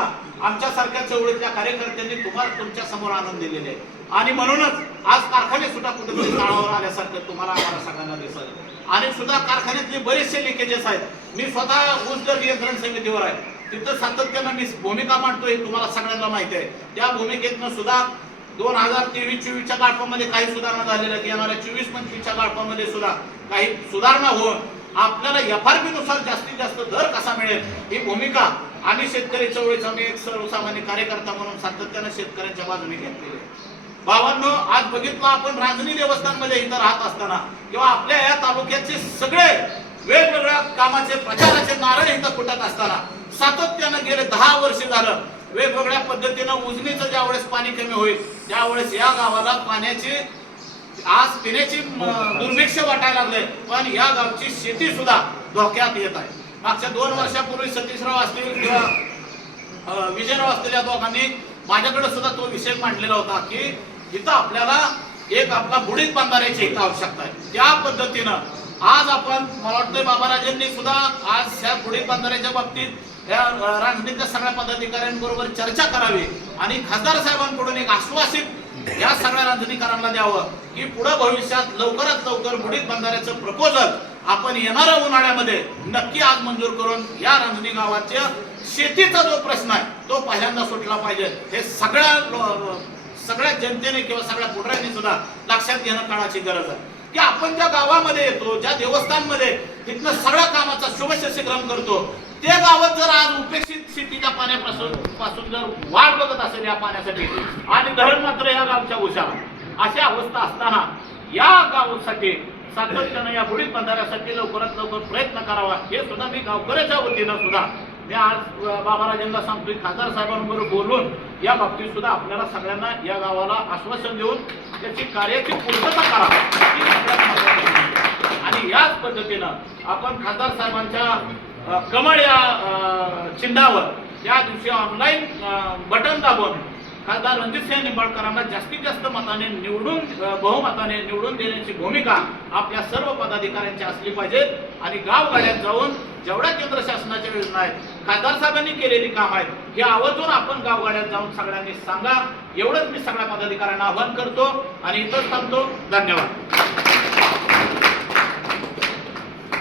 भूमिका आमच्यासारख्या चळवळीतल्या कार्यकर्त्यांनी तुम्हाला तुमच्यासमोर आणून दिलेले आहे आणि म्हणूनच आज कारखाने सुद्धा कुठेतरी तळावर आल्यासारखं तुम्हाला आम्हाला सगळ्यांना दिसत आणि सुद्धा कारखान्यातले बरेचसे लिकेजेस आहेत. मी स्वतः ऊस दर नियंत्रण समितीवर आहे. तिथं सातत्यानं मी भूमिका मांडतोय तुम्हाला सगळ्यांना माहिती आहे. त्या भूमिकेतनं सुद्धा दोन हजार तेवीस चोवीसच्या काळपामध्ये काही सुधारणा झालेल्या आहेत. येणाऱ्या चोवीस पंचवीसच्या गाळपामध्ये सुद्धा काही सुधारणा होऊन आपल्याला एफ आर पी नुसार जास्तीत जास्त दर कसा मिळेल ही भूमिका आम्ही शेतकरी चळवळीचा मी एक सर्वसामान्य कार्यकर्ता म्हणून सातत्यानं शेतकऱ्यांच्या बाजूने घेतलेली आहे. आज बघितलं आपण रांजणी देवस्थानमध्ये इथं राहत असताना किंवा आपल्या या तालुक्याचे सगळे वेगवेगळ्या कामाचे प्रचाराचे नारळ इथं फुटत असताना सातत्यानं गेले दहा वर्ष झालं वेगवेगळ्या पद्धतीनं उजनीचं ज्यावेळेस पाणी कमी होईल त्यावेळेस या गावाला पाण्याची आज पिण्याची दुर्भिक्ष वाटायला लागले पण या गावची शेती सुद्धा धोक्यात येत आहे. मागच्या दोन वर्षापूर्वी सतीशराव असतील किंवा विजयराव असतील या दोघांनी माझ्याकडे सुद्धा तो विषय मांडलेला होता की इथं आपल्याला एक आपला बुडीत बांधाऱ्याची इथं आवश्यकता आहे. त्या पद्धतीनं आज आपण मला वाटतंय बाबाराजांनी सुद्धा आज ह्या बुडीत बांधाऱ्याच्या बाबतीत या अ, राजनीतीच्या सगळ्या पदाधिकाऱ्यांबरोबर चर्चा करावी आणि खासदार साहेबांकडून एक आश्वासित या सगळ्या रांजणीकरांना द्यावं की पुढे भविष्यात लवकरात लवकर बुडीत बांधाऱ्याचं प्रपोजल आपण येणाऱ्या उन्हाळ्यामध्ये नक्की आज मंजूर करून या रांजणी गावाच्या शेतीचा जो प्रश्न आहे तो पहिल्यांदा सुटला पाहिजे. हे सगळ्या सगळ्या जनतेने किंवा सगळ्या पुढऱ्यांनी सुद्धा लक्षात घेणं काळाची गरज आहे. की आपण ज्या गावामध्ये येतो ज्या देवस्थानमध्ये तिथनं सगळ्या कामाचा शुभशस्यक्रम करतो ते गावात जर आज उपेक्षित शेतीच्या पाण्यापासून पासून जर वाट बघत असेल या पाण्यासाठी आणि धरण मात्र या गावच्या उशाला अशी अवस्था असताना या गावासाठी सातत्यानं या बुडीत बंधाऱ्यासाठी लवकरात लवकर प्रयत्न करावा. हे सुद्धा मी गावकऱ्याच्या वतीनं सुद्धा. मी आज बाबाराजेंना सांगतोय खासदार साहेबांबरोबर बोलून या बाबतीत सुद्धा आपल्याला सगळ्यांना या गावाला आश्वासन देऊन त्याची कार्याची पूर्तता करा ही आणि याच पद्धतीनं आपण खासदार साहेबांच्या कमळ या चिन्हावर या दिवशी ऑनलाईन बटन दाबून खासदार रणजितसिंह निंबाळकरांना जास्तीत जास्त मताने निवडून बहुमताने निवडून देण्याची भूमिका आपल्या सर्व पदाधिकाऱ्यांची असली पाहिजे. आणि गावगाड्यात जाऊन जेवढ्या केंद्र शासनाच्या योजना आहेत खासदार साहेबांनी केलेली काम आहेत हे आवर्जून आपण गावगाड्यात जाऊन सगळ्यांनी सांगा. एवढंच मी सगळ्या पदाधिकाऱ्यांना आवाहन करतो आणि इथंच थांबतो. धन्यवाद.